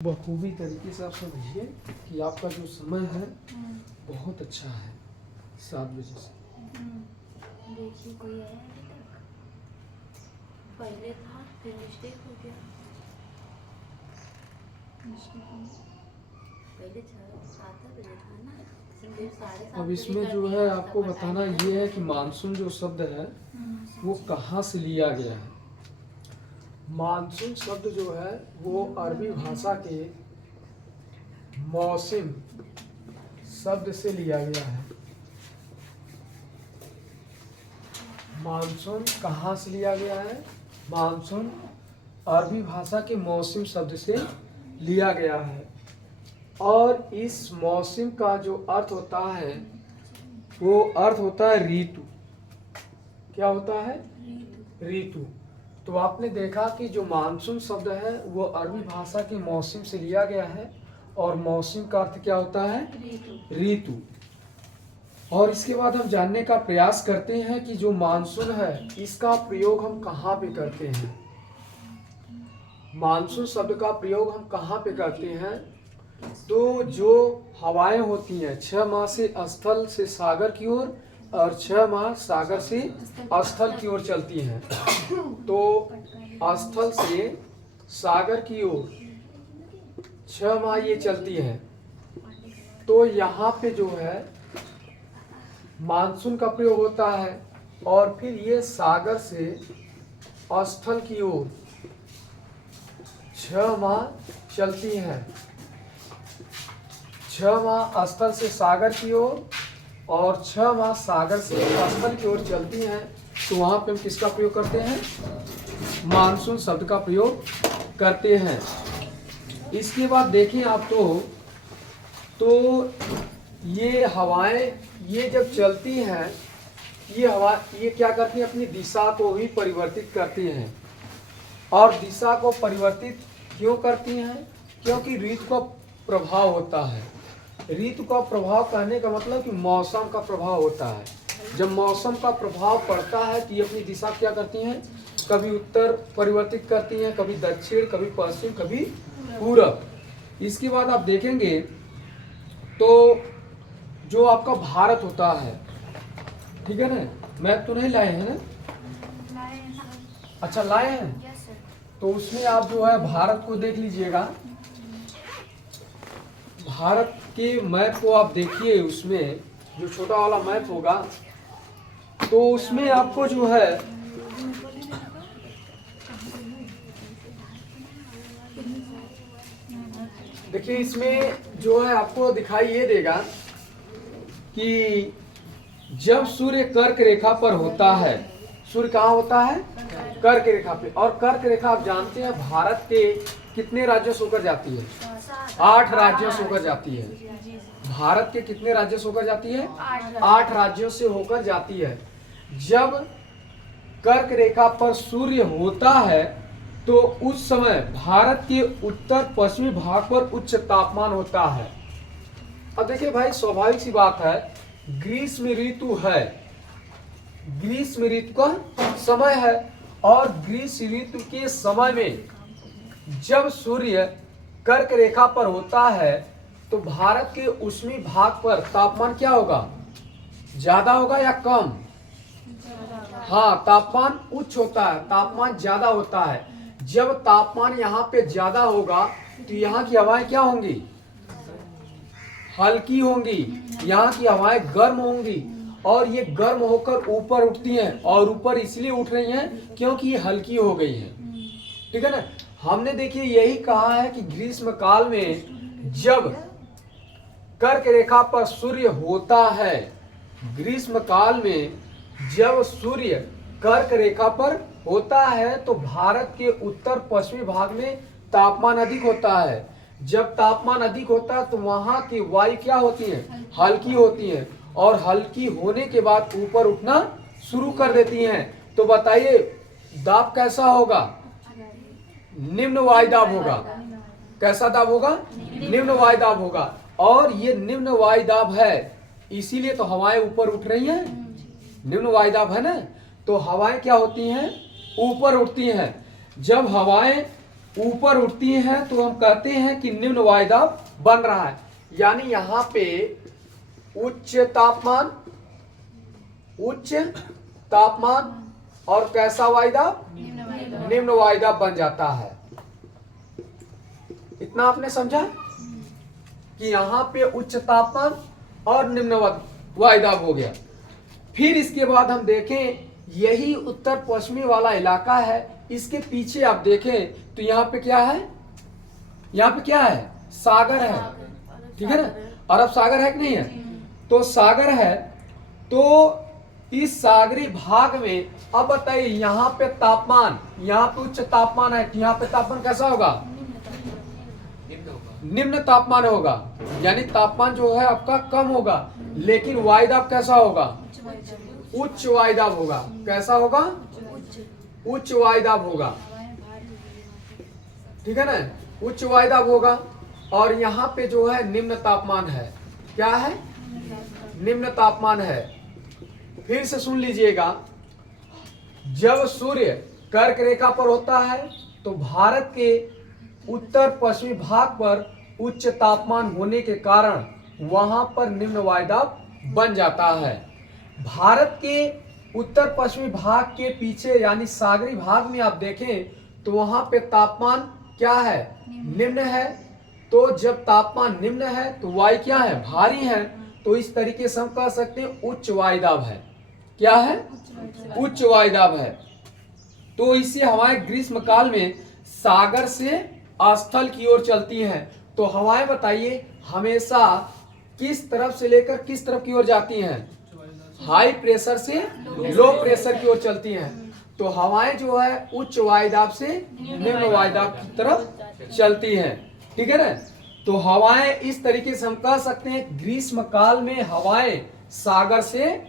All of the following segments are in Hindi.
बखूबी तरीके से आप समझिए कि आपका जो समय है बहुत अच्छा है 7 बजे से। देखिए कोई आया अभी तक? पहले था फिर मिस्टेक हो गया। पहले 7 बजे था ना, फिर 7:30 अब बजे इसमें कर जो दिया है था, आपको सबका बताना टाइम ये है गलत कि कर दिया। मानसून जो शब्द है वो कहाँ से लिया गया है। मानसून शब्द जो है वो अरबी भाषा के मौसम शब्द से लिया गया है। मानसून कहाँ से लिया गया है? मानसून अरबी भाषा के मौसम शब्द से लिया गया है और इस मौसम का जो अर्थ होता है वो अर्थ होता है ऋतु। क्या होता है? ऋतु। तो आपने देखा कि जो मानसून शब्द है वो अरबी भाषा के मौसम से लिया गया है और मौसम का अर्थ क्या होता है? ऋतु। और इसके बाद हम जानने का प्रयास करते हैं कि जो मानसून है इसका प्रयोग हम कहाँ पे करते हैं। मानसून शब्द का प्रयोग हम कहाँ पे करते हैं? तो जो हवाएं होती हैं 6 माह से स्थल से सागर की ओर और 6 माह सागर से स्थल की ओर चलती हैं। तो स्थल से सागर की ओर 6 माह ये चलती है। तो यहाँ पे जो है मानसून का प्रयोग होता है और फिर ये सागर से स्थल की ओर 6 माह चलती हैं। 6 माह स्थल से सागर की ओर और 6 माह सागर से स्थल की ओर चलती हैं। तो वहां पे हम किसका प्रयोग करते हैं? मानसून शब्द का प्रयोग करते हैं। इसके बाद देखें आप तो ये हवाएं ये जब चलती हैं ये क्या करती हैं? अपनी दिशा को भी परिवर्तित करती हैं। और दिशा को परिवर्तित क्यों करती हैं? क्योंकि ऋतु का प्रभाव होता है। ऋतु का प्रभाव कहने का मतलब कि मौसम का प्रभाव होता है। जब मौसम का प्रभाव पड़ता है तो ये अपनी दिशा क्या करती हैं? कभी उत्तर परिवर्तित करती हैं, कभी दक्षिण, कभी पश्चिम, कभी पूरब। इसके बाद आप देखेंगे तो जो आपका भारत होता है, ठीक है ना, मैप तो नहीं लाए हैं ना? अच्छा लाए हैं। तो उसमें आप जो है भारत को देख लीजिएगा। भारत के मैप को आप देखिए, उसमें जो छोटा वाला मैप होगा तो उसमें आपको जो है देखिए इसमें जो है आपको दिखाई ये देगा कि जब सूर्य कर्क रेखा पर होता है, सूर्य कहाँ होता है? कर्क रेखा पे। और कर्क रेखा आप जानते हैं भारत के कितने राज्यों से होकर जाती है? 8 राज्यों से होकर जाती है। भारत के कितने राज्यों से होकर जाती है? 8 राज्यों से होकर जाती है। जब कर्क रेखा पर सूर्य होता है तो उस समय भारत के उत्तर पश्चिमी भाग पर उच्च तापमान होता है। अब देखिए भाई, स्वाभाविक सी बात है, ग्रीष्म ऋतु है, ग्रीष्म ऋतु का समय है और ग्रीष्म ऋतु के समय में जब सूर्य कर्क रेखा पर होता है तो भारत के ऊष्मी भाग पर तापमान क्या होगा? ज्यादा होगा या कम? हाँ, तापमान उच्च होता है, तापमान ज्यादा होता है। जब तापमान यहाँ पे ज्यादा होगा तो यहाँ की हवाएं क्या होंगी? हल्की होंगी। यहाँ की हवाएं गर्म होंगी और ये गर्म होकर ऊपर उठती हैं और ऊपर इसलिए उठ रही हैं क्योंकि ये हल्की हो गई हैं। ठीक है ना? हमने देखिए यही कहा है कि ग्रीष्म काल में जब कर्क रेखा पर सूर्य होता है, ग्रीष्म काल में जब सूर्य कर्क रेखा पर होता है तो भारत के उत्तर पश्चिमी भाग में तापमान अधिक होता है। जब तापमान अधिक होता है तो वहां की वायु क्या होती है? हल्की होती है और हल्की होने के बाद ऊपर उठना शुरू कर देती हैं। तो बताइए दाब कैसा होगा? निम्न वायुदाब होगा। कैसा दाब होगा? निम्न वायुदाब होगा। और ये निम्न वायुदाब है, इसीलिए तो हवाएं ऊपर उठ रही हैं। निम्न वायुदाब है ना, तो हवाएं क्या होती हैं? ऊपर उठती हैं। जब हवाएं ऊपर उठती हैं तो हम कहते हैं कि निम्न वायुदाब बन रहा है। यानी यहाँ पे उच्च तापमान और कैसा वायुदाब, निम्न वायुदाब बन जाता है। इतना आपने समझा कि यहाँ पे उच्च तापमान और निम्न वायुदाब हो गया। फिर इसके बाद हम देखें, यही उत्तर पश्चिमी वाला इलाका है, इसके पीछे आप देखें तो यहाँ पे क्या है, यहाँ पे क्या है, सागर है, ठीक है ना, अरब सागर है कि नहीं है, तो सागर है। तो इस सागरी भाग में अब बताइए, यहाँ पे तापमान, यहाँ पे उच्च तापमान है, यहाँ पे तापमान कैसा होगा, निम्न तापमान होगा, यानी तापमान जो है आपका कम होगा, लेकिन वायुदाब कैसा होगा, उच्च वायुदाब होगा। कैसा होगा, उच्च वायुदाब होगा, ठीक है ना, उच्च वायुदाब होगा। और यहाँ पे जो है निम्न तापमान है, क्या है, निम्न तापमान है। फिर से सुन लीजिएगा, जब सूर्य कर्क रेखा पर होता है तो भारत के उत्तर पश्चिमी भाग पर उच्च तापमान होने के कारण वहां पर निम्न वायुदाब बन जाता है। भारत के उत्तर पश्चिमी भाग के पीछे यानी सागरी भाग में आप देखें तो वहां पे तापमान क्या है, निम्न है। तो जब तापमान निम्न है तो वायु क्या है, भारी है। तो इस तरीके से हम कह सकते हैं उच्च वायुदाब है। क्या है, उच्च वायुदाब है। तो इससे हवाएं ग्रीष्म काल में सागर से स्थल की ओर चलती हैं। तो हवाएं बताइए हमेशा किस तरफ से लेकर किस तरफ की ओर जाती हैं, हाई प्रेशर से लो प्रेशर की ओर चलती हैं। तो हवाएं जो है उच्च वायुदाब से निम्न वायुदाब की तरफ चलती हैं, ठीक है ना। तो हवाएं इस तरीके से हम कह सकते हैं ग्रीष्म काल में हवाएं सागर से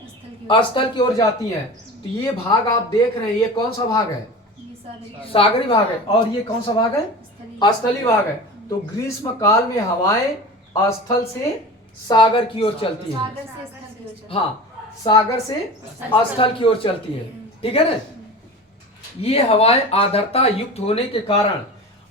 स्थल की ओर जाती हैं। तो ये भाग आप देख रहे हैं, ये कौन सा भाग है, सागरी भाग है, और ये कौन सा भाग है, स्थलीय भाग है। तो ग्रीष्म काल में हवाएं स्थल से सागर की ओर चलती हैं, हाँ, सागर से स्थल की ओर चलती है, ठीक है ना। ये हवाएं आर्द्रता युक्त होने के कारण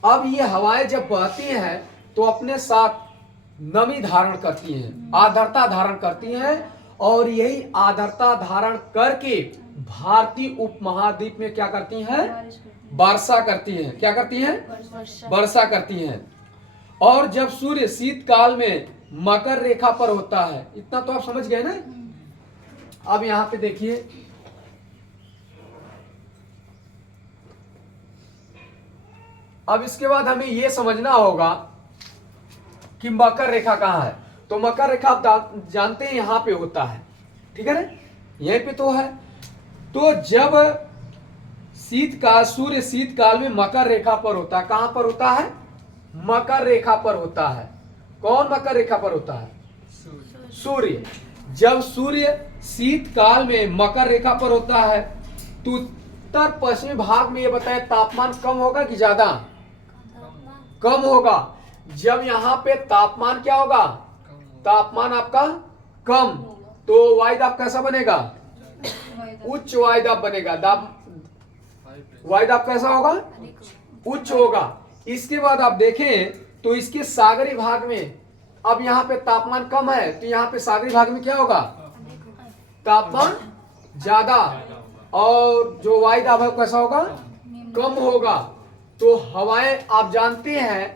अब ये हवाएं जब बहती हैं तो अपने साथ नमी धारण करती हैं, आर्द्रता धारण करती हैं, और यही आर्द्रता धारण करके भारतीय उपमहाद्वीप में क्या करती हैं, वर्षा करती हैं। क्या करती हैं, वर्षा करती हैं। और जब सूर्य शीतकाल में मकर रेखा पर होता है, इतना तो आप समझ गए ना। अब यहां पे देखिए, अब इसके बाद हमें यह समझना होगा कि मकर रेखा कहां है। तो मकर रेखा आप जानते हैं यहां पे होता है, ठीक है ना, यहीं पे तो है। तो जब सूर्य शीतकाल में मकर रेखा पर होता है, कहां पर होता है, मकर रेखा पर होता है। कौन मकर रेखा पर होता है, सूर्य। जब सूर्य शीतकाल में मकर रेखा पर होता है तो उत्तर पश्चिमी भाग में ये बताए तापमान कम होगा कि ज्यादा, कम होगा। जब यहाँ पे तापमान क्या होगा, तापमान आपका कम, तो वायुदाब कैसा बनेगा, उच्च वायुदाब बनेगा। वायुदाब कैसा होगा, उच्च होगा। इसके बाद आप देखें तो इसके सागरी भाग में अब यहाँ पे तापमान कम है, तो यहाँ पे सागरी भाग में क्या होगा, तापमान ज्यादा, और जो वायुदाब है कैसा होगा, कम होगा। तो हवाएं आप जानते हैं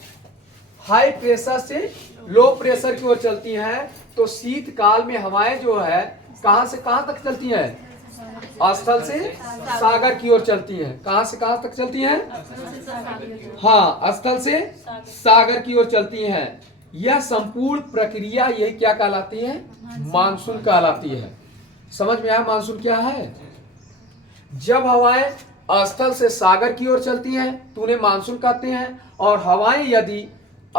हाई प्रेशर से लो प्रेशर की ओर चलती हैं। तो शीतकाल में हवाएं जो है कहां से कहां तक चलती हैं, स्थल से सागर की ओर चलती हैं। कहां से कहां तक चलती हैं, हाँ, स्थल से सागर की ओर चलती हैं। यह संपूर्ण प्रक्रिया यही क्या कहलाती है, मानसून कहलाती है। समझ में आया मानसून क्या है। जब हवाएं स्थल से सागर की ओर चलती हैं तो उन्हें मानसून कहते हैं, और हवाएं यदि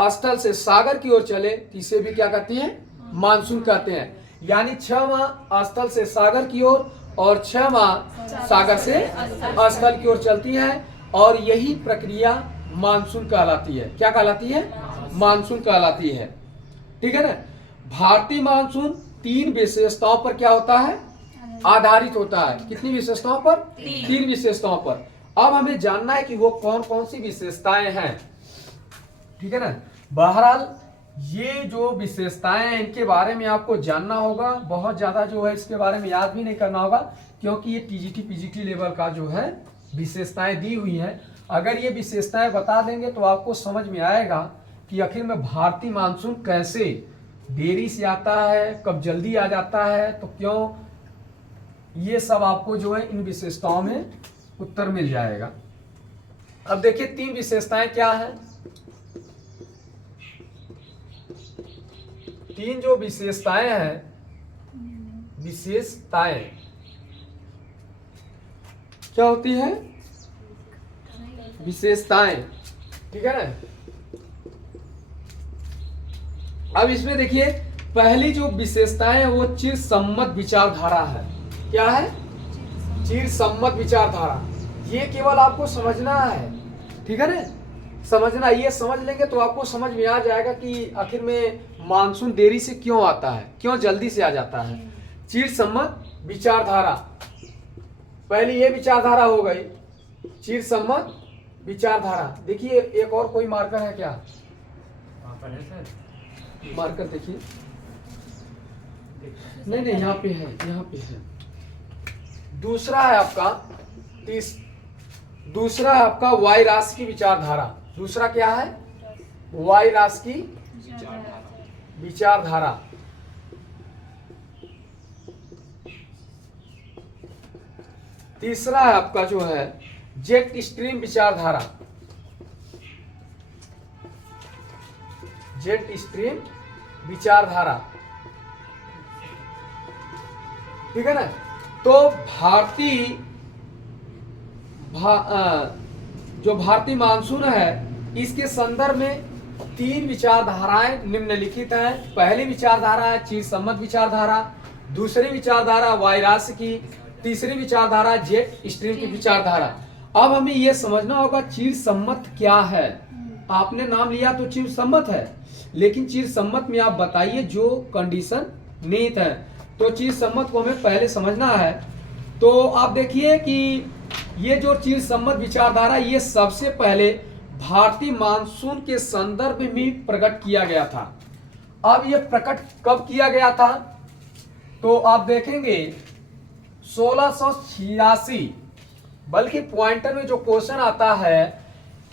स्थल से सागर की ओर चले तो इसे भी क्या कहते हैं, मानसून कहते हैं। यानी 6 माह स्थल से सागर की ओर और 6 माह सागर से स्थल की ओर चलती है, और यही प्रक्रिया मानसून कहलाती है। क्या कहलाती है, मानसून कहलाती है, ठीक है ना। भारतीय मानसून 3 विशेषताओं पर क्या होता है, आधारित होता है। कितनी विशेषताओं पर, 3 विशेषताओं पर। अब हमें जानना है कि वो कौन कौन सी विशेषताएं हैं, ठीक है ना। बहरहाल ये जो विशेषताएं हैं इनके बारे में आपको जानना होगा, बहुत ज्यादा जो है इसके बारे में याद भी नहीं करना होगा, क्योंकि ये टीजीटी पीजीटी लेवल का जो है विशेषताएं दी हुई हैं। अगर ये विशेषताएं बता देंगे तो आपको समझ में आएगा कि आखिर में भारतीय मानसून कैसे देरी से आता है, कब जल्दी आ जाता है, तो क्यों, ये सब आपको जो है इन विशेषताओं में उत्तर मिल जाएगा। अब देखिए 3 विशेषताएं क्या है। 3 जो विशेषताएं हैं, विशेषताएं क्या होती है, विशेषताएं, ठीक है ना। अब इसमें देखिए पहली जो विशेषताएं है वो चिर सम्मत विचारधारा है। क्या है, चिर सम्मत विचारधारा। ये केवल आपको समझना है, ठीक है ना, समझना, ये समझ लेंगे तो आपको समझ में आ जाएगा कि आखिर में मानसून देरी से क्यों आता है, क्यों जल्दी से आ जाता है। चिर सम्मत विचारधारा, पहली ये विचारधारा हो गई, चिर सम्मत विचारधारा। देखिए एक और कोई मार्कर है क्या, मार्कर देखिए, नहीं यहाँ पे है, यहाँ पे है। दूसरा है आपका दूसरा है आपका वाई राशि की विचारधारा। दूसरा क्या है, वाई राशि की विचारधारा। तीसरा है आपका जो है जेट स्ट्रीम विचारधारा, जेट स्ट्रीम विचारधारा, ठीक है ना। तो जो भारतीय मानसून है इसके संदर्भ में 3 विचारधाराएं निम्नलिखित हैं। पहली विचारधारा है चिर सम्मत विचारधारा, दूसरी विचारधारा वाई राशि की, तीसरी विचारधारा जेट स्ट्रीम की विचारधारा। अब हमें यह समझना होगा चिर सम्मत क्या है। आपने नाम लिया तो चिर सम्मत है, लेकिन चिर सम्मत में आप बताइए जो कंडीशन निहित है, तो चिर सम्मत को हमें पहले समझना है। तो आप देखिए कि ये जो चिर सम्मत विचारधारा ये सबसे पहले भारतीय मानसून के संदर्भ में प्रकट किया गया था। अब ये प्रकट कब किया गया था, तो आप देखेंगे 1686, बल्कि पॉइंटर में जो क्वेश्चन आता है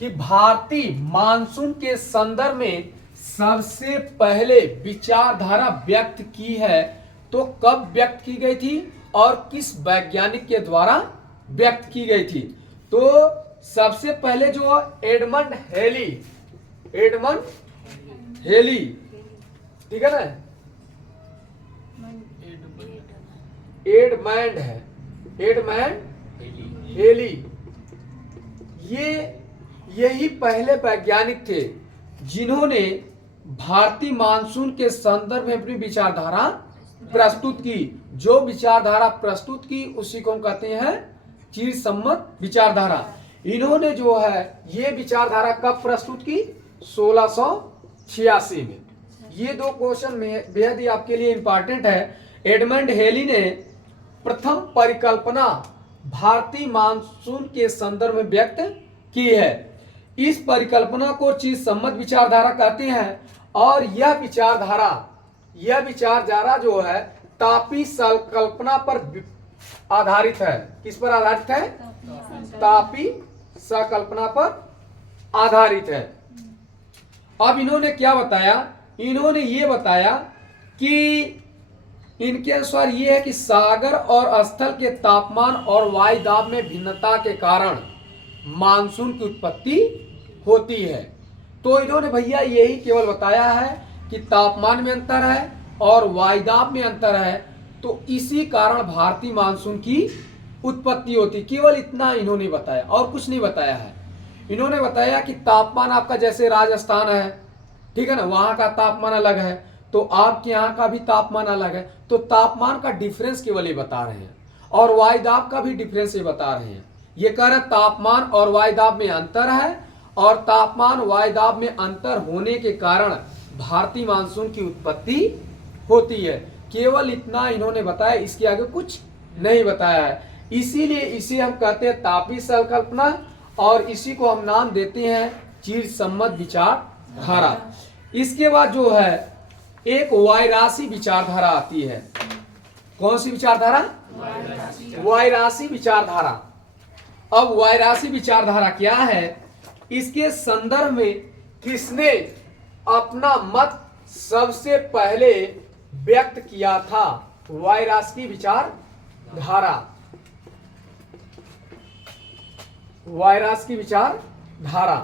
कि भारतीय मानसून के संदर्भ में सबसे पहले विचारधारा व्यक्त की है, तो कब व्यक्त की गई थी और किस वैज्ञानिक के द्वारा व्यक्त की गई थी। तो सबसे पहले जो एडमंड हेली, ठीक है ना, एडमंड हेली, यही पहले वैज्ञानिक थे जिन्होंने भारतीय मानसून के संदर्भ में अपनी विचारधारा प्रस्तुत की। जो विचारधारा प्रस्तुत की उसी को हम कहते हैं चिर सम्मत विचारधारा। इन्होंने जो है ये विचारधारा कब प्रस्तुत की, 1686 में। ये 2 क्वेश्चन में बेहद ही आपके लिए इंपॉर्टेंट है। एडमंड हेली ने प्रथम परिकल्पना भारतीय मानसून के संदर्भ में व्यक्त की है। इस परिकल्पना को चिर सम्मत विचारधारा कहते हैं, और यह विचारधारा जो है तापी संकल्पना पर आधारित है। किस पर आधारित है, तापी संकल्पना पर आधारित है। अब इन्होंने क्या बताया, इन्होंने ये बताया कि इनके अनुसार ये है कि सागर और स्थल के तापमान और वायुदाब में भिन्नता के कारण मानसून की उत्पत्ति होती है। तो इन्होंने भैया यही केवल बताया है कि तापमान में अंतर है और वायुदाब में अंतर है, तो इसी कारण भारतीय मानसून की उत्पत्ति होती, केवल इतना इन्होंने बताया और कुछ नहीं बताया है। इन्होंने बताया कि तापमान आपका जैसे राजस्थान है, ठीक है ना, वहां का तापमान अलग है, तो आपके यहाँ का भी तापमान अलग है, तो तापमान का डिफरेंस केवल ये बता रहे हैं, और वायुदाब का भी डिफरेंस ये बता रहे हैं। ये कह रहे तापमान और वायुदाब में अंतर है, और तापमान वायुदाब में अंतर होने के कारण भारतीय मानसून की उत्पत्ति होती है। केवल इतना इन्होंने बताया, इसके आगे कुछ नहीं बताया है। इसीलिए इसे हम कहते हैं तापीय संकल्पना, और इसी को हम नाम देते हैं चिरसम्मत विचारधारा। इसके बाद जो है एक वैरासी विचारधारा आती है। कौन सी विचारधारा? वैरासी विचारधारा। अब वैरासी विचारधारा क्या है? इसके संदर्भ में किसने अपना मत सबसे पहले व्यक्त किया था? वैरासी विचारधारा। वैरास की विचारधारा।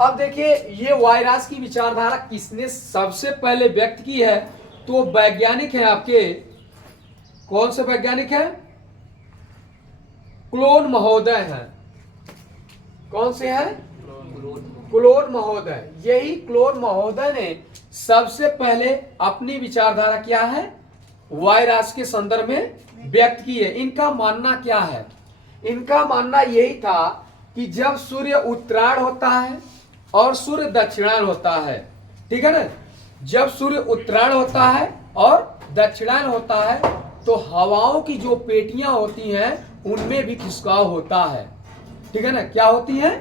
अब देखिए ये वैरास की विचारधारा किसने सबसे पहले व्यक्त की है? तो वैज्ञानिक है आपके, कौन से वैज्ञानिक है? क्लोन महोदय हैं। कौन से हैं? क्लोन महोदय। यही क्लोन महोदय ने सबसे पहले अपनी विचारधारा क्या है? वैरास के संदर्भ में व्यक्त की है। इनका मानना क्या है? इनका मानना यही था कि जब सूर्य उत्तरायण होता है और सूर्य दक्षिणायन होता है, ठीक है ना, जब सूर्य उत्तरायण होता है और दक्षिणायन होता है तो हवाओं की जो पेटियां होती हैं उनमें भी खिसकाव होता है, ठीक है ना। क्या होती है?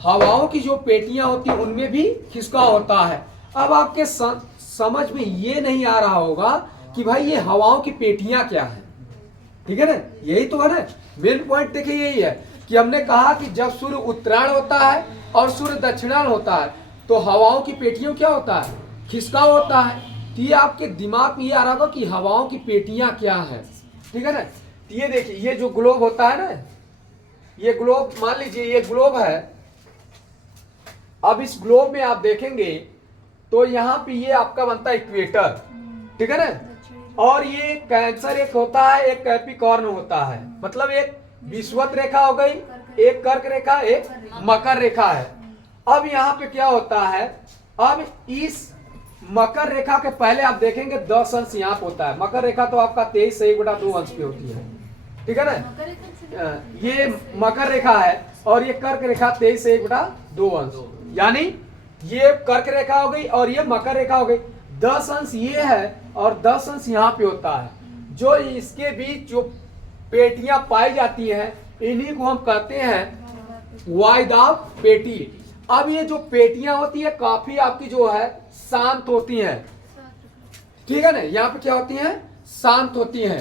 हवाओं की जो पेटियां होती हैं उनमें भी खिसकाव होता है। अब आपके समझ में ये नहीं आ रहा होगा कि भाई ये हवाओं की पेटियां क्या है, ठीक है ना। यही तो है ना मेन पॉइंट। देखिए यही है कि हमने कहा कि जब सूर्य उत्तरायण होता है और सूर्य दक्षिणायन होता है तो हवाओं की पेटियों क्या होता है? खिसकाव होता है। तो ये आपके दिमाग में ये आ रहा होगा कि हवाओं की पेटियां क्या है, ठीक है ना। तो ये देखिए ये जो ग्लोब होता है ना, ये ग्लोब मान लीजिए ये ग्लोब है। अब इस ग्लोब में आप देखेंगे तो यहाँ पे ये आपका बनता है इक्वेटर, ठीक है ना। और ये कैंसर एक होता है, एक कैप्रिकॉर्न होता है। मतलब एक विषुवत रेखा हो गई, एक कर्क रेखा, एक मकर रेखा है। अब यहाँ पे क्या होता है? अब इस मकर रेखा के पहले आप देखेंगे 10 अंश यहाँ पे होता है। मकर रेखा तो आपका 23 से 1/2 अंश पे होती है, ठीक है ना। ये मकर रेखा है और ये कर्क रेखा 23 से 1/2 अंश, यानी ये कर्क रेखा हो गई और ये मकर रेखा हो गई। 10 अंश ये है और 10 अंश यहाँ पे होता है। जो इसके बीच जो पेटियां पाई जाती हैं इन्हीं को हम कहते हैं वायदाव पेटी। अब ये जो पेटियां होती है काफी आपकी जो है शांत होती हैं, ठीक है ना। यहाँ पे क्या होती हैं? शांत होती हैं।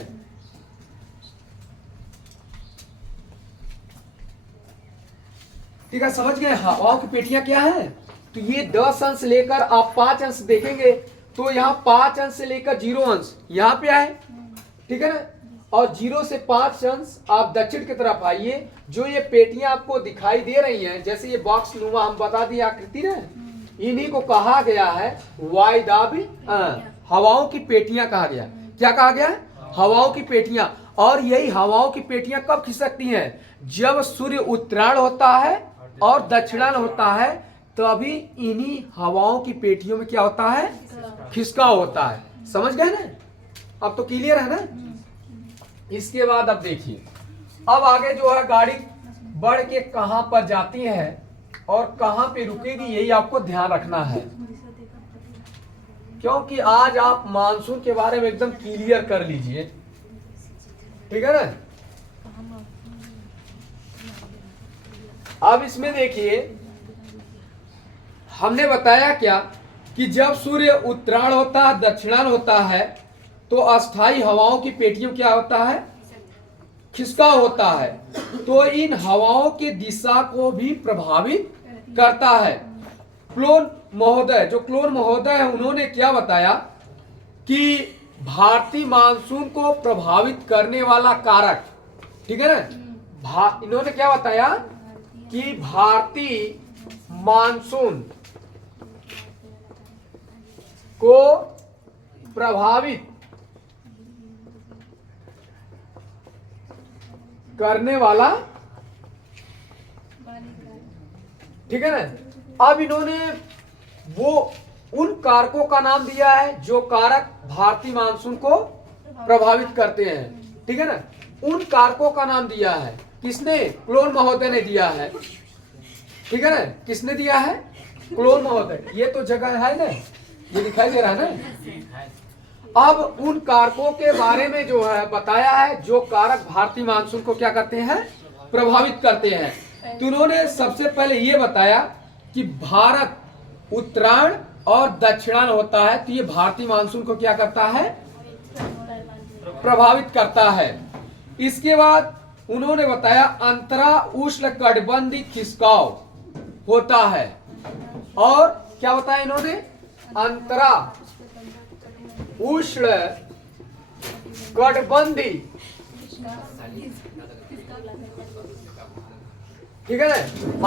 ठीक है, समझ गए। हवाओं की पेटियां क्या है? तो ये 10 अंश लेकर आप 5 अंश देखेंगे तो यहाँ 5 अंश से लेकर 0 अंश यहाँ पे आए, ठीक है ना। और 0 से 5 अंश आप दक्षिण की तरफ आइए। जो ये पेटियां आपको दिखाई दे रही हैं, जैसे ये बॉक्स नुमा हम बता दिए आकृति ना, इन्हीं को कहा गया है वायदावी हवाओं की पेटियां कहा गया। क्या कहा गया? हवाओं की पेटियां। और यही हवाओं की पेटियां कब खिसकती हैं? जब सूर्य उत्तरायण होता है और दक्षिणायन होता है तभी इन्हीं हवाओं की पेटियों में क्या होता है? खिसकाव होता है। समझ गए ना? अब तो क्लियर है ना। इसके बाद अब देखिए, अब आगे जो है गाड़ी बढ़ के कहां पर जाती है और कहां पे रुकेगी यही आपको ध्यान रखना है, क्योंकि आज आप मानसून के बारे में एकदम क्लियर कर लीजिए, ठीक है ना। अब इसमें देखिए हमने बताया क्या कि जब सूर्य उत्तरायण होता है दक्षिणायन होता है तो अस्थाई हवाओं की पेटियों क्या होता है? खिसकाव होता है। तो इन हवाओं की दिशा को भी प्रभावित करता है। क्लोन महोदय, जो क्लोन महोदय है, उन्होंने क्या बताया कि भारतीय मानसून को प्रभावित करने वाला कारक, ठीक है ना। इन्होंने क्या बताया कि भारतीय मानसून को प्रभावित करने वाला, ठीक है ना। अब इन्होंने वो उन कारकों का नाम दिया है जो कारक भारतीय मानसून को प्रभावित करते हैं, ठीक है ना। उन कारकों का नाम दिया है किसने? क्लोन महोदय ने दिया है, ठीक है ना। किसने दिया है? क्लोन महोदय। ये तो जगह है ना, ये दिखाई दे रहा है ना। अब उन कारकों के बारे में जो है बताया है जो कारक भारतीय मानसून को क्या करते हैं, प्रभावित करते हैं। तो उन्होंने सबसे पहले ये बताया कि भारत उत्तरायण और दक्षिणायन होता है, तो ये भारतीय मानसून को क्या करता है, प्रभावित करता है। इसके बाद उन्होंने बताया अंतरा उष्ण कटिबंधीय खिसकाव होता है, और क्या बताया इन्होंने, अंतरा उष्ण कटिबंधीय, ठीक है ना,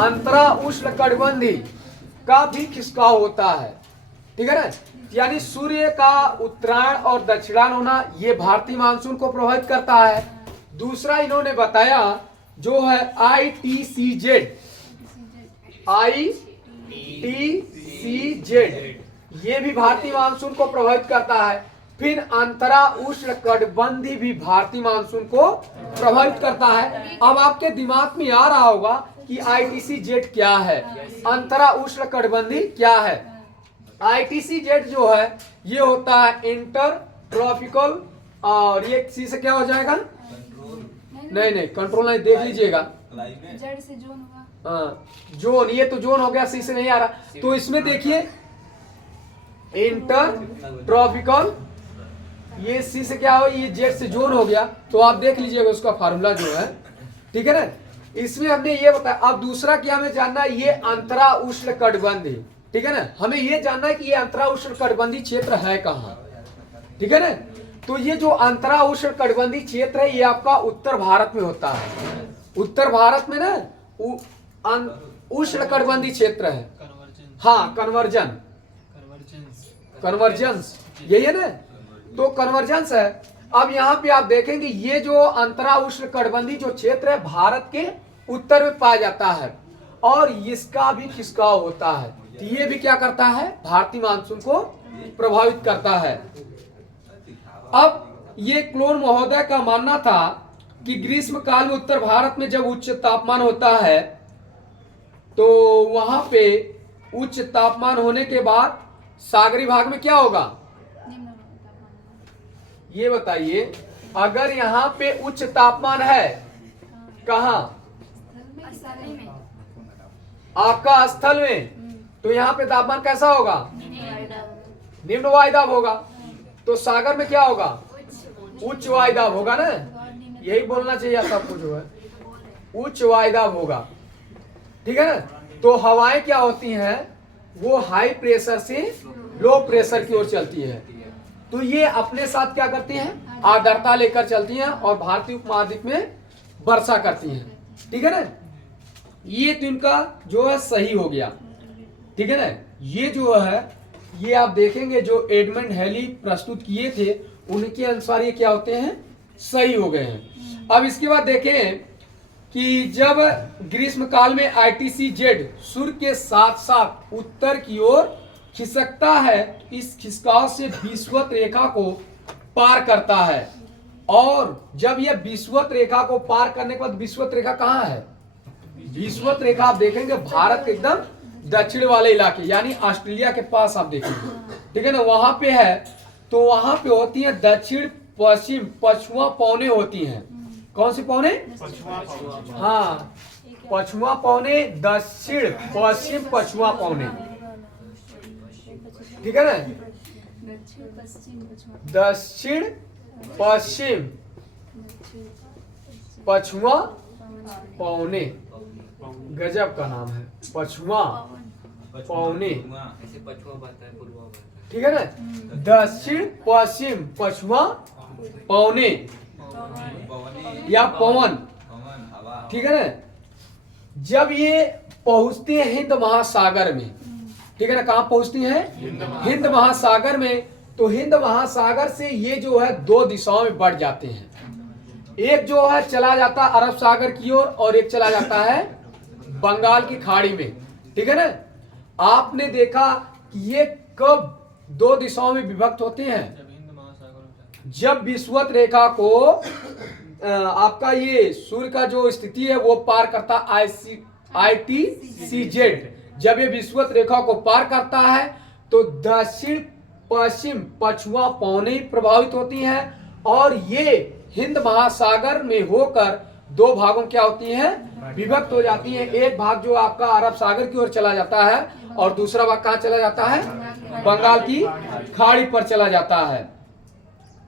अंतरा उष्ण कटिबंधीय का भी खिसकाव होता है, ठीक है ना। यानी सूर्य का उत्तरायण और दक्षिणायन होना ये भारतीय मानसून को प्रभावित करता है। दूसरा इन्होंने बताया जो है ITCZ, ये भी भारतीय मानसून को प्रभावित करता है। फिर अंतरा उष्ण कटिबंधीय भी भारतीय मानसून को प्रभावित करता है। अब आपके दिमाग में आ रहा होगा कि ITCZ क्या है, अंतरा उष्ण कटिबंधीय क्या है। ITCZ जो है ये होता है इंटर ट्रॉपिकल, और ये सी से क्या हो जाएगा, नहीं कंट्रोल नहीं, देख लीजिएगा, जड़ से जोन होगा, हाँ जोन, ये तो जोन हो गया, सी से नहीं आ रहा। तो इसमें देखिए इंटर ट्रॉपिकल, ये सी से क्या हो, ये जेड से जोन हो गया, तो आप देख लीजिएगा उसका फार्मूला जो है, ठीक है ना। इसमें हमने ये बताया। अब दूसरा क्या हमें जानना है, ये अंतरा उष्ण कटिबंधीय, ठीक है ना, हमें ये जानना है कि ये अंतरा उष्ण कटिबंधीय क्षेत्र है कहाँ, ठीक है ना। तो ये जो अंतरा उष्ण कटिबंधीय क्षेत्र है ये आपका उत्तर भारत में होता है। उत्तर भारत में ना उष्ण कटिबंधीय क्षेत्र है, हाँ कन्वर्जेंस यही है ना, तो कन्वर्जेंस है। अब यहाँ पे आप देखेंगे ये जो अंतरा उष्ण कटिबंधीय जो क्षेत्र है भारत के उत्तर में पाया जाता है, और इसका भी खिसकाव होता है, तो ये भी क्या करता है, भारतीय मानसून को प्रभावित करता है। अब ये क्लोन महोदय का मानना था कि ग्रीष्म काल में उत्तर भारत में जब उच्च तापमान होता है तो वहां पे उच्च तापमान होने के बाद सागरी भाग में क्या होगा, ये बताइए। अगर यहाँ पे उच्च तापमान है कहाँ, आपका स्थल में, तो यहाँ पे तापमान कैसा होगा, निम्न वायुदाब होगा। तो सागर में क्या होगा, उच्च वायुदाब होगा ना, यही बोलना चाहिए सबको जो है, उच्च वायुदाब होगा, ठीक है ना। तो हवाएं क्या होती हैं, वो हाई प्रेशर से लो प्रेशर की ओर चलती है, तो ये अपने साथ क्या करती हैं, आर्द्रता लेकर चलती हैं और भारतीय उपमहाद्वीप में वर्षा करती हैं, ठीक है ना। ये तो इनका जो है सही हो गया, ठीक है ना। ये जो है ये आप देखेंगे जो एडमंड हेली प्रस्तुत किए थे उनके अनुसार ये क्या होते हैं, सही हो गए हैं। अब इसके बाद देखें कि जब ग्रीष्म काल में ITCZ सूर्य के साथ साथ उत्तर की ओर खिसकता है, इस खिसकाव से विषुवत रेखा को पार करता है, और जब यह विषुवत रेखा को पार करने के बाद, विषुवत रेखा कहाँ है, विषुवत रेखा आप देखेंगे भारत के एकदम दक्षिण वाले इलाके यानी ऑस्ट्रेलिया के पास आप देखेंगे, ठीक है ना, वहां पे है। तो वहां पे होती है दक्षिण पश्चिम पछुआ पौने होती हैं। कौन सी पौने, हाँ पछुआ पौने, दक्षिण पश्चिम पछुआ पौने, ठीक है ना, दक्षिण पश्चिम पछुआ पौने, गजब का नाम है, पछुआ पौने, ठीक है ना, दक्षिण पश्चिम पछुआ पौने या पवन, ठीक है ना। जब ये पहुंचते हैं हिंद महासागर में, ठीक है ना, कहां पहुंचती हैं, हिंद महासागर में, तो हिंद महासागर से ये जो है दो दिशाओं में बढ़ जाते हैं। एक जो है चला जाता है अरब सागर की ओर और एक चला जाता है बंगाल की खाड़ी में, ठीक है ना। आपने देखा कि ये कब दो दिशाओं में विभक्त होते हैं, जब विषुवत रेखा को आपका ये सूर्य का जो स्थिति है वो पार करता ITCZ, जब ये विषुवत रेखा को पार करता है तो दक्षिण पश्चिम पछुआ पौने प्रभावित होती हैं और ये हिंद महासागर में होकर दो भागों क्या होती हैं, विभक्त हो जाती हैं। एक भाग जो आपका अरब सागर की ओर चला जाता है और दूसरा भाग कहाँ चला जाता है, बंगाल की खाड़ी पर चला जाता है।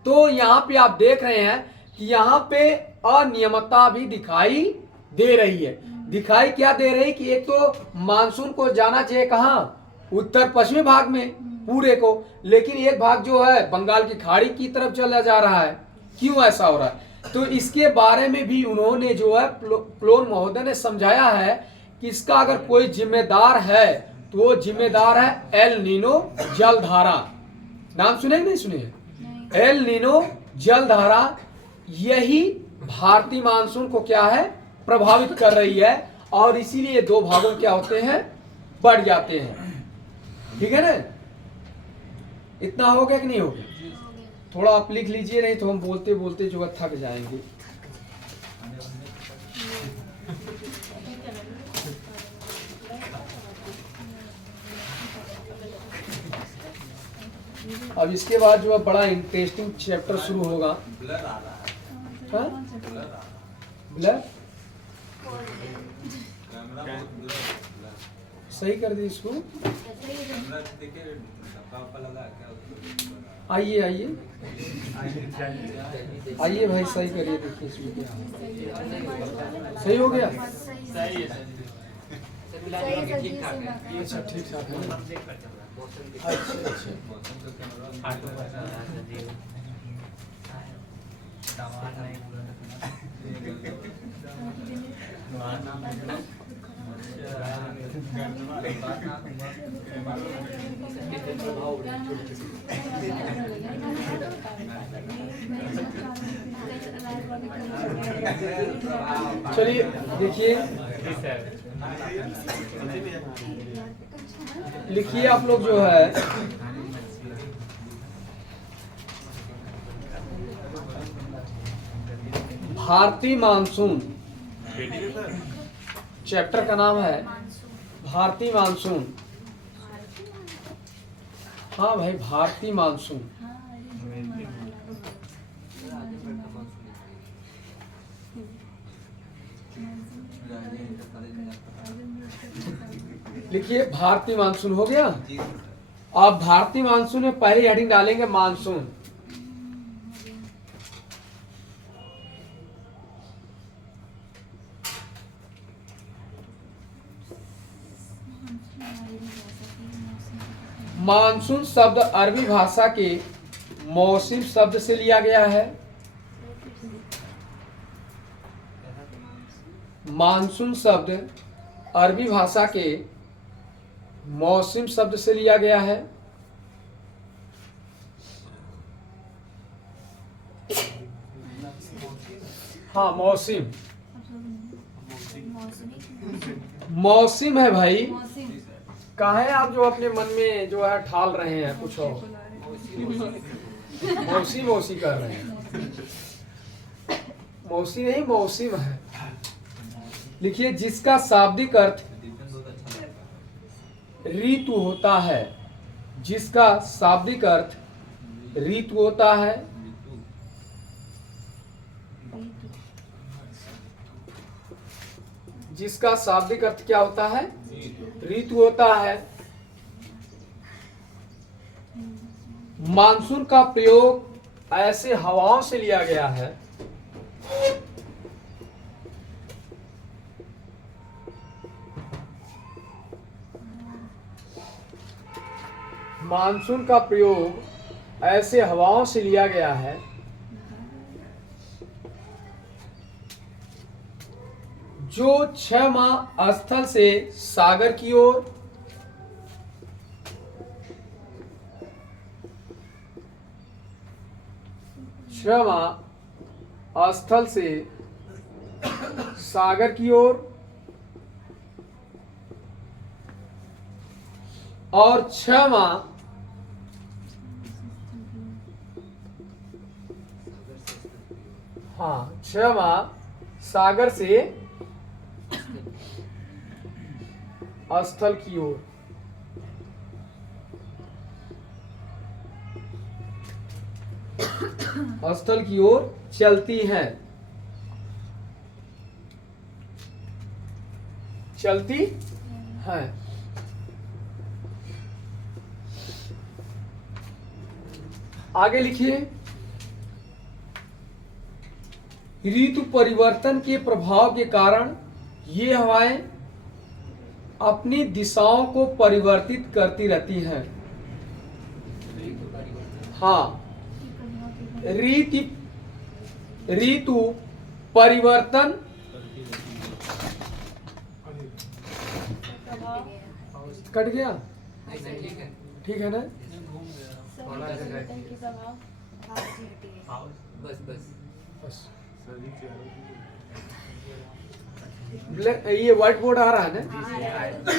तो यहाँ पे आप देख रहे हैं कि यहाँ पे अनियमितता भी दिखाई दे रही है। दिखाई क्या दे रही कि एक तो मानसून को जाना चाहिए कहाँ, उत्तर पश्चिमी भाग में पूरे को, लेकिन एक भाग जो है बंगाल की खाड़ी की तरफ चला जा रहा है। क्यों ऐसा हो रहा है? तो इसके बारे में भी उन्होंने जो है प्लोन महोदय ने समझाया है कि इसका अगर कोई जिम्मेदार है तो वो जिम्मेदार है एल नीनो जलधारा। नाम सुने नहीं सुने? एल नीनो जलधारा यही भारतीय मानसून को क्या है, प्रभावित कर रही है और इसीलिए दो भागों क्या होते हैं, बढ़ जाते हैं। ठीक है ना? इतना हो गया कि नहीं हो गया? थोड़ा आप लिख लीजिए, नहीं तो हम बोलते बोलते जो है थक जाएंगे। अब इसके बाद जो है बड़ा इंटरेस्टिंग चैप्टर शुरू होगा। ब्लर सही कर दी इसको। आइए आइए आइए भाई, सही करिए, देखिए इसमें क्या सही हो गया। अच्छा ठीक ठाक है। अच्छा चलिए देखिए, लिखिए आप लोग जो है भारतीय मानसून, चैप्टर का नाम है भारतीय मानसून। हाँ भाई, भारतीय मानसून। लिखिए भारतीय मानसून हो गया। अब भारतीय मानसून में पहली हेडिंग डालेंगे मानसून। मानसून शब्द अरबी भाषा के मौसम शब्द से लिया गया है। मानसून शब्द अरबी भाषा के मौसम शब्द से लिया गया है। हाँ, मौसम मौसम है भाई। कहा है आप जो अपने मन में जो है ठाल रहे हैं कुछ और, मौसी मौसी कर रहे हैं। मौसी नहीं, मौसम है। लिखिए जिसका शाब्दिक अर्थ ऋतु होता है, जिसका शाब्दिक अर्थ ऋतु होता है। जिसका शाब्दिक अर्थ क्या होता है, ऋतु होता है। मानसून का प्रयोग ऐसे हवाओं से लिया गया है मानसून का प्रयोग ऐसे हवाओं से लिया गया है जो 6 माह स्थल से सागर की ओर, स्थल से सागर की ओर और 6 माह हाँ 6 माह सागर से स्थल की ओर। स्थल की ओर चलती हैं। चलती हैं। आगे लिखिए, ऋतु परिवर्तन के प्रभाव के कारण ये हवाएं अपनी दिशाओं को परिवर्तित करती रहती हैं। हाँ, ऋतु परिवर्तन कट गया, ठीक है ना? बस ये व्हाइट बोर्ड आ रहा है ना?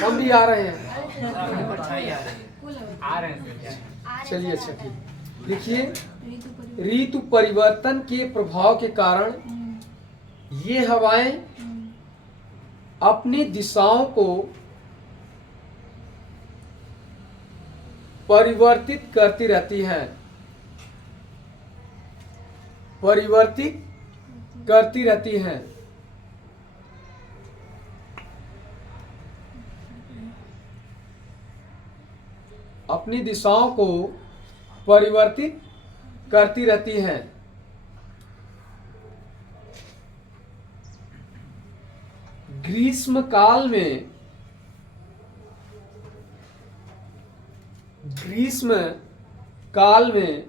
हम भी आ रहे हैं। चलिए, अच्छा ठीक। लिखिए, ऋतु परिवर्तन के प्रभाव के कारण ये हवाएं अपनी दिशाओं को परिवर्तित करती रहती हैं। परिवर्तित करती रहती हैं। अपनी दिशाओं को परिवर्तित करती रहती हैं। ग्रीष्म काल में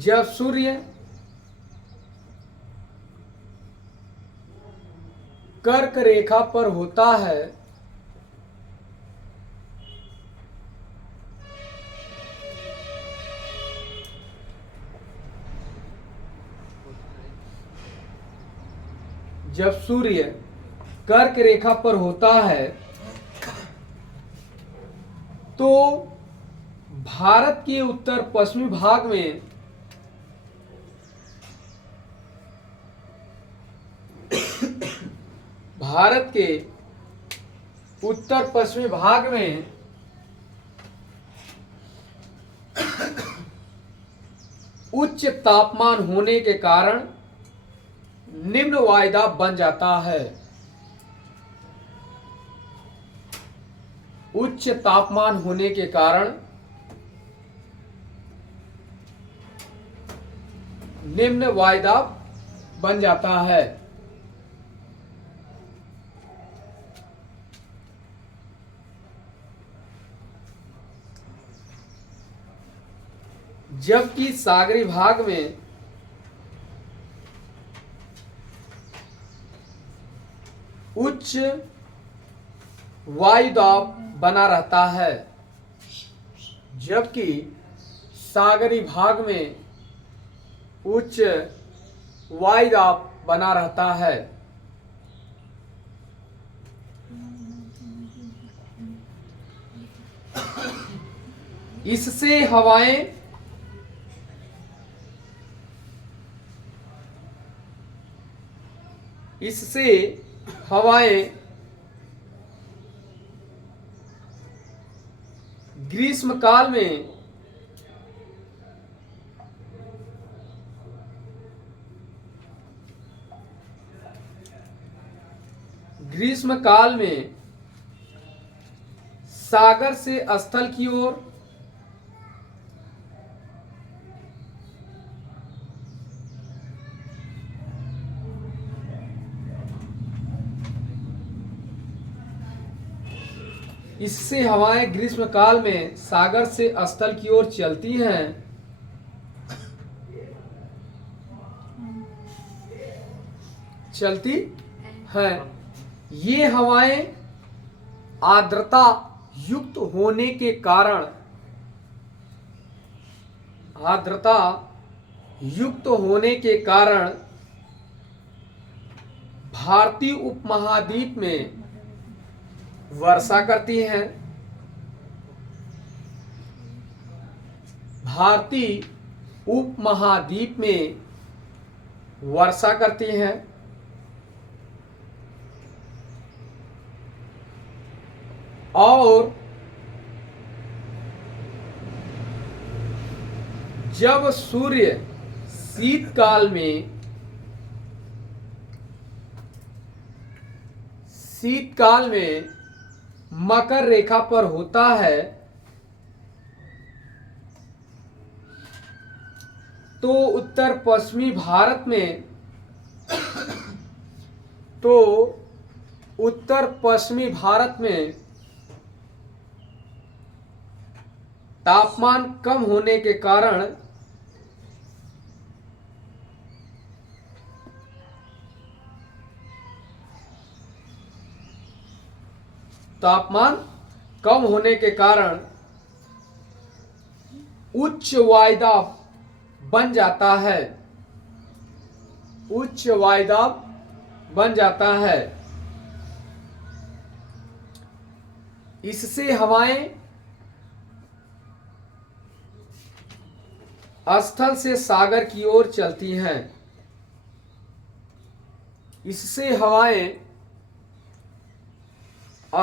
जब सूर्य कर्क रेखा पर होता है जब सूर्य कर्क रेखा पर होता है तो भारत के उत्तर पश्चिमी भाग में भारत के उत्तर पश्चिमी भाग में उच्च तापमान होने के कारण निम्न वायुदाब बन जाता है। उच्च तापमान होने के कारण निम्न वायुदाब बन जाता है। जबकि सागरी भाग में उच्च वायुदाब बना रहता है। जबकि सागरी भाग में उच्च वायुदाब बना रहता है। इससे हवाएं ग्रीष्म काल में सागर से स्थल की ओर इससे हवाएं ग्रीष्म काल में सागर से स्थल की ओर चलती हैं। चलती हैं। ये हवाएं आर्द्रता युक्त होने के कारण भारतीय उपमहाद्वीप में वर्षा करती हैं। भारतीय उपमहाद्वीप में वर्षा करती हैं और जब सूर्य शीतकाल में मकर रेखा पर होता है तो उत्तर पश्चिमी भारत में तापमान कम होने के कारण उच्च वायुदाब बन जाता है। इससे हवाएं स्थल से सागर की ओर चलती हैं।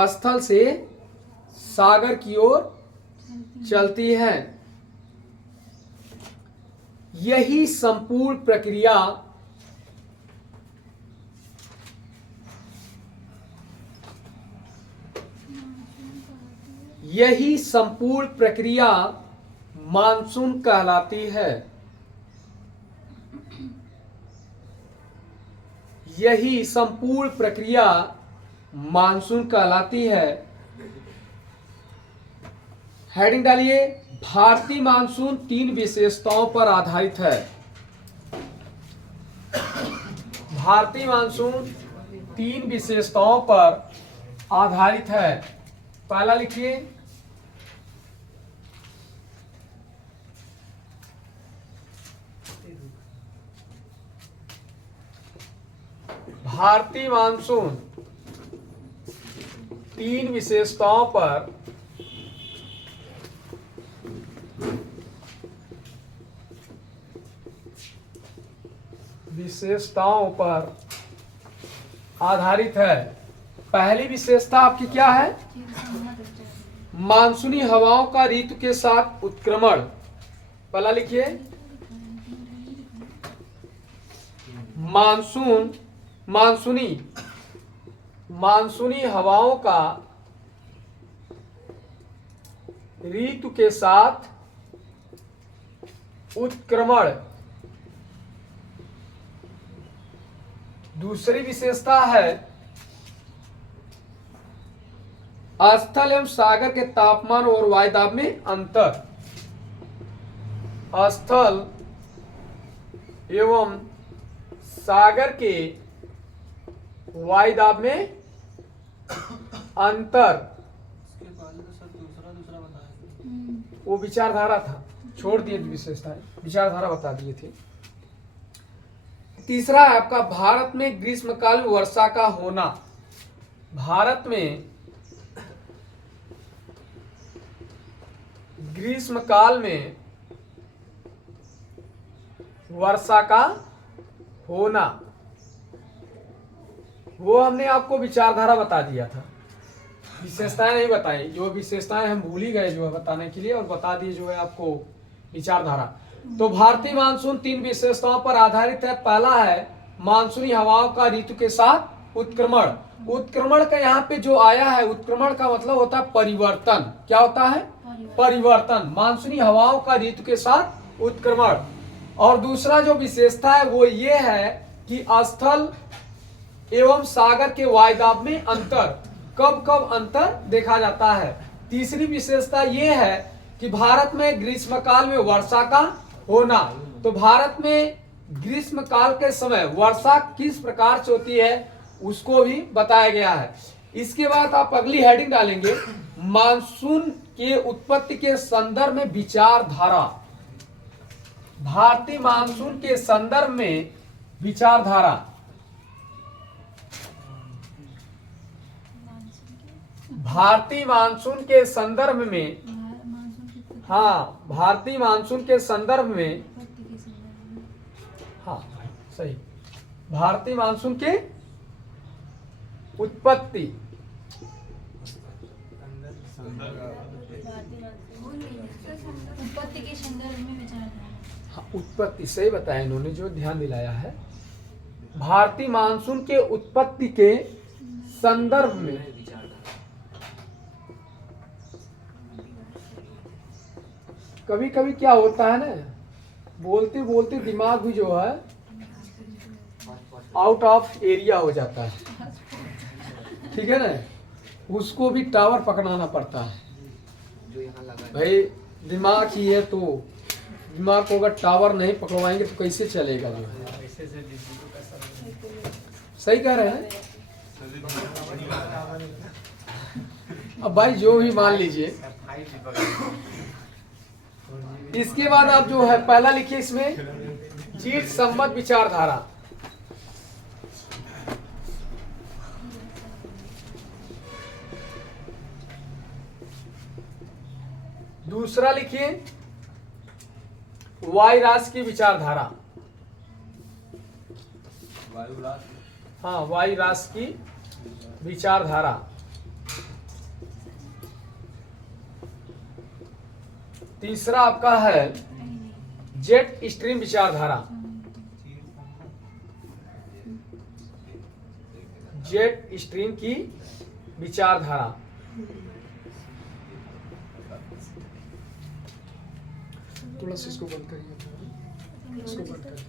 स्थल से सागर की ओर चलती हैं। यही संपूर्ण प्रक्रिया मानसून कहलाती है। यही संपूर्ण प्रक्रिया मानसून कहलाती है। हेडिंग डालिए, भारतीय मानसून 3 विशेषताओं पर आधारित है। भारतीय मानसून 3 विशेषताओं पर आधारित है। पहला लिखिए, भारतीय मानसून 3 विशेषताओं पर आधारित है। पहली विशेषता आपकी क्या है? मानसूनी हवाओं का ऋतु के साथ उत्क्रमण। पहला लिखिए, मानसूनी हवाओं का ऋतु के साथ उत्क्रमण। दूसरी विशेषता है स्थल एवं सागर के तापमान और वायुदाब में अंतर। स्थल एवं सागर के वायुदाब में अंतर। वो विचारधारा था, छोड़ दिए विशेषताएं, विचारधारा बता दिए थे। तीसरा है आपका भारत में ग्रीष्मकाल में वर्षा का होना। भारत में ग्रीष्मकाल में वर्षा का होना, वो हमने आपको विचारधारा बता दिया था, विशेषताएं नहीं बताई। जो विशेषताएं हम भूल ही गए जो है बताने के लिए, और बता दिए जो है आपको विचारधारा। तो भारतीय मानसून 3 विशेषताओं पर आधारित है। पहला है मानसूनी हवाओं का ऋतु के साथ उत्क्रमण। उत्क्रमण का यहाँ पे जो आया है, उत्क्रमण का मतलब होता है परिवर्तन। क्या होता है? परिवर्तन। मानसूनी हवाओं का ऋतु के साथ उत्क्रमण। और दूसरा जो विशेषता है वो ये है कि स्थल एवं सागर के वायुदाब में अंतर। कब कब अंतर देखा जाता है। तीसरी विशेषता ये है कि भारत में ग्रीष्मकाल में वर्षा का होना। तो भारत में ग्रीष्मकाल के समय वर्षा किस प्रकार से होती है उसको भी बताया गया है। इसके बाद आप अगली हेडिंग डालेंगे, मानसून के उत्पत्ति के संदर्भ में विचारधारा। भारतीय मानसून के संदर्भ में विचारधारा। भारतीय मानसून के संदर्भ में, हाँ, भारतीय मानसून के संदर्भ में, हाँ सही, भारतीय मानसून के उत्पत्ति के संदर्भ में विचारधारा। उत्पत्ति सही बताया इन्होंने, जो ध्यान दिलाया है। भारतीय मानसून के उत्पत्ति के संदर्भ में कभी कभी क्या होता है ना, बोलते बोलते दिमाग भी जो है आउट ऑफ एरिया हो जाता है, ठीक है ना, उसको भी टावर पकड़ाना पड़ता है। भाई दिमाग ही है, तो दिमाग को अगर टावर नहीं पकड़वाएंगे तो कैसे चलेगा जो है। सही कह रहे हैं। अब भाई जो भी मान लीजिए, इसके बाद आप जो है पहला लिखिए इसमें जीत सम्मत विचारधारा। दूसरा लिखिए वायुराश की विचारधारा। हाँ, वायुराश की विचारधारा। तीसरा आपका है जेट स्ट्रीम विचारधारा। जेट स्ट्रीम की विचारधारा। थोड़ा सा इसको बंद करिए, इसको बंद करिए।